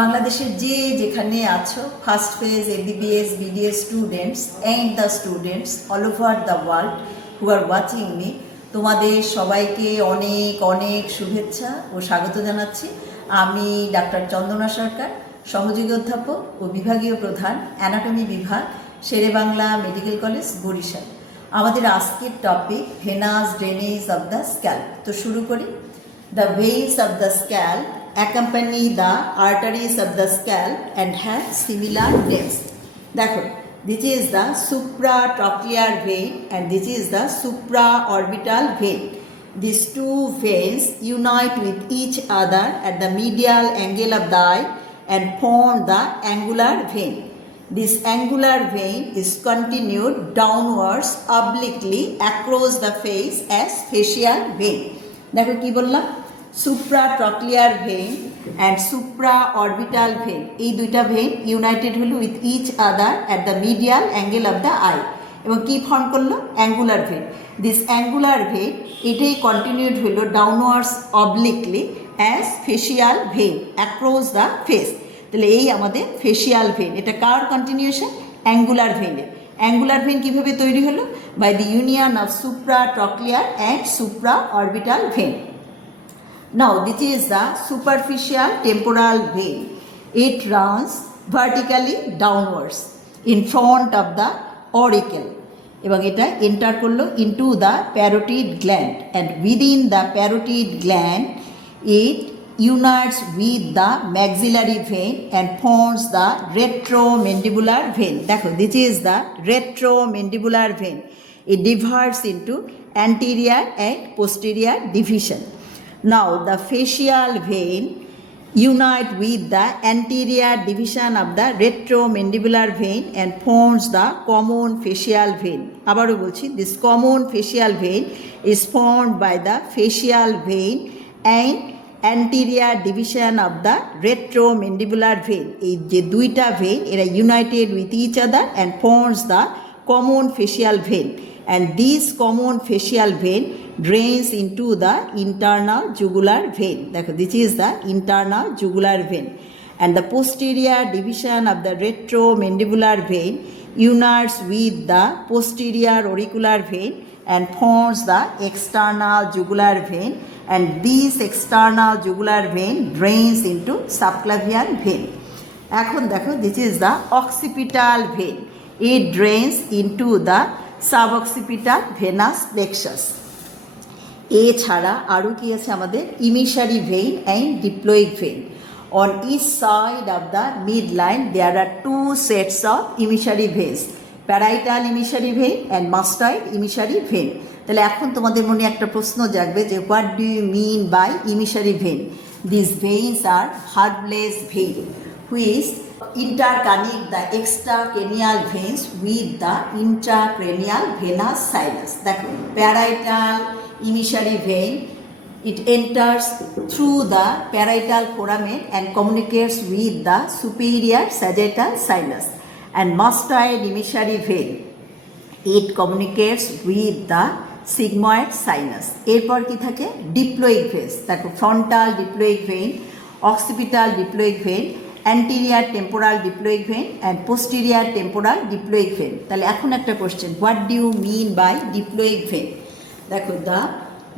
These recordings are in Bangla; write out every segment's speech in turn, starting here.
বাংলাদেশের যে যেখানে আছো first phase MBBS BDS students and the students all over the world who are watching me, তোমাদের সবাইকে অনেক অনেক শুভেচ্ছা ও স্বাগত জানাচ্ছি। আমি ডাক্তার চন্দনা সরকার, সহযোগী অধ্যাপক ও বিভাগীয় প্রধান, অ্যানাটমি বিভাগ, শেরেবাংলা মেডিকেল কলেজ, বরিশাল। আমাদের আজকের topic venous drainage of the scalp. তো শুরু করি। The veins of the scalp accompany the arteries of the scalp and have similar names. দেখো, this is the supratrochlear vein and this is the supraorbital vein. These two veins unite with each other at the medial angle of the eye and form the angular vein. This angular vein is continued downwards obliquely across the face as facial vein. দেখো কি বললাম, supratrochlear vein and supraorbital vein, এই দুইটা ভেইন ইউনাইটেড হলো with each other at the medial angle of the eye, এবং কি ফর্ম করলো? Angular vein. This angular vein এটাই কন্টিনিউড হলো downwards obliquely as facial vein across the face. তাহলে এই আমাদের ফেসিয়াল ভেইন, এটা কার কন্টিনিউশন? অ্যাঙ্গুলার ভেইনের। অ্যাঙ্গুলার ভেইন কীভাবে তৈরি হলো? By the union of supratrochlear and supraorbital vein. Now this is the superficial temporal vein. It runs vertically downwards in front of the auricle, এবং এটা এন্টার করলো into the parotid gland, and within the parotid gland it unites with the maxillary vein and forms the retromandibular vein. দেখো, this is the retromandibular vein. It divides into anterior and posterior division. Now the facial vein unite with the anterior division of the retromandibular vein and forms the common facial vein. আবারও বলছি, this common facial vein is formed by the facial vein and anterior division of the retromandibular vein. এই যে দুইটা vein এরা united with each other and forms the common facial vein, and this common facial vein drains into the internal jugular vein. দেখো, this is the internal jugular vein, and the posterior division of the retromandibular vein unites with the posterior auricular vein and forms the external jugular vein, and this external jugular vein drains into subclavian vein. এখন দেখো, this is the occipital vein. It drains into the suboccipital venous plexus. এছাড়া আরও কি আছে আমাদের? Emissary vein and diploic vein. On each side of the mid line there are two sets of emissary veins, parietal emissary vein and mastoid emissary vein. তাহলে এখন তোমাদের মনে একটা প্রশ্ন জাগবে যে what do you mean by emissary vein? This veins are heartless vein which interconnect the extracranial veins with the intracranial venous sinus. দেখো, parietal emissary vein, it enters through the parietal foramen and communicates with the superior sagittal sinus. And mastoid emissary vein, it communicates with the sigmoid sinus. এরপর কি থাকে? Diploic vein. দেখো, frontal diploic vein, occipital diploic vein, anterior temporal diploic vein and posterior temporal diploic vein. তাহলে এখন একটা question, what do you mean by diploic vein? দেখো, the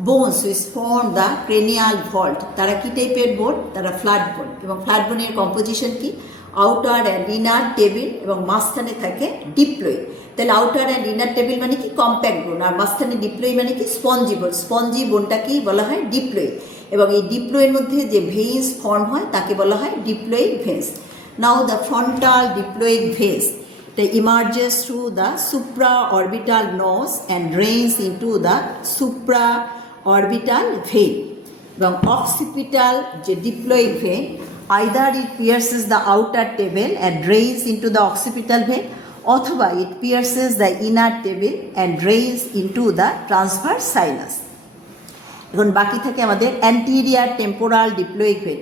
bones which form the cranial vault, তারা কি টাইপের বোন? তারা ফ্ল্যাট বোন, এবং ফ্ল্যাট বোনের কম্পোজিশন কি? আউটার অ্যান্ড ইনার টেবিল, এবং মাঝখানে থাকে ডিপ্লয়। তাহলে আউটার অ্যান্ড ইনার টেবিল মানে কি? কম্প্যাক্ট বোন, আর মাঝখানে ডিপ্লয় মানে কি? স্পঞ্জি বোন। স্পঞ্জি বোনটাকেই বলা হয় ডিপ্লয়, এবং এই ডিপ্লয়ের মধ্যে যে ভেইনস ফর্ম হয় তাকে বলা হয় diploic veins. Now the frontal diploic veins, এটা emerges through the supraorbital notch and drains into the supraorbital vein. এবং অক্সিপিটাল যে diploic vein, either it pierces the outer table and drains into the occipital vein, অথবা it pierces the inner table and drains into the transverse sinus. এখন বাকি থাকে আমাদের অ্যান্টিরিয়ার টেম্পোরাল ডিপ্লয়েড ভেইন।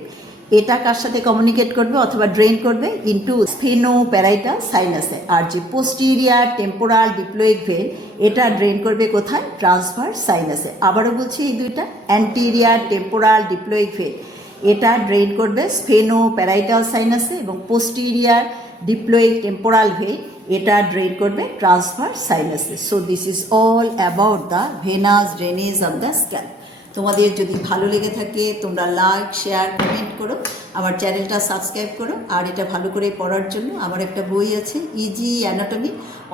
এটা কার সাথে কমিউনিকেট করবে অথবা ড্রেন করবে? ইনটু স্ফেনোপ্যারাইটাল সাইনাসে। আর যে পোস্টিরিয়ার টেম্পোরাল ডিপ্লয়েড ভেইন, এটা ড্রেন করবে কোথায়? ট্রান্সভার্স সাইনাসে। আবারও বলছি, এই দুইটা অ্যান্টিরিয়ার টেম্পোরাল ডিপ্লয়েড ভেইন, এটা ড্রেন করবে স্ফেনো প্যারাইটাল সাইনাসে, এবং পোস্টিরিয়ার ডিপ্লয়েড টেম্পোরাল ভেইন এটা ড্রেন করবে ট্রান্সভার্স সাইনাসে। So this is all about the venous drainage of the scalp. তোমাদের যদি ভালো লেগে থাকে তোমরা লাইক, শেয়ার, কমেন্ট করো, আমার চ্যানেলটা সাবস্ক্রাইব করো। আর এটা ভালো করে পড়ার জন্য আমার একটা বই আছে, easy anatomy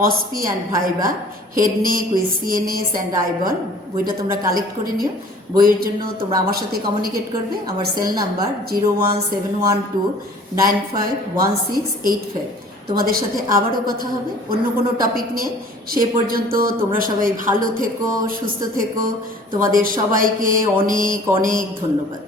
OSPE and viva head neck with CNS and eyeball. বইটা তোমরা কালেক্ট করে নিও। বইয়ের জন্য তোমরা আমার সাথে কমিউনিকেট করবে। আমার সেল নাম্বার 01712951685। তোমাদের সাথে আবারও কথা হবে অন্য কোনো টপিক নিয়ে। সে পর্যন্ত তোমরা সবাই ভালো থেকো, সুস্থ থেকো। তোমাদের সবাইকে অনেক অনেক ধন্যবাদ।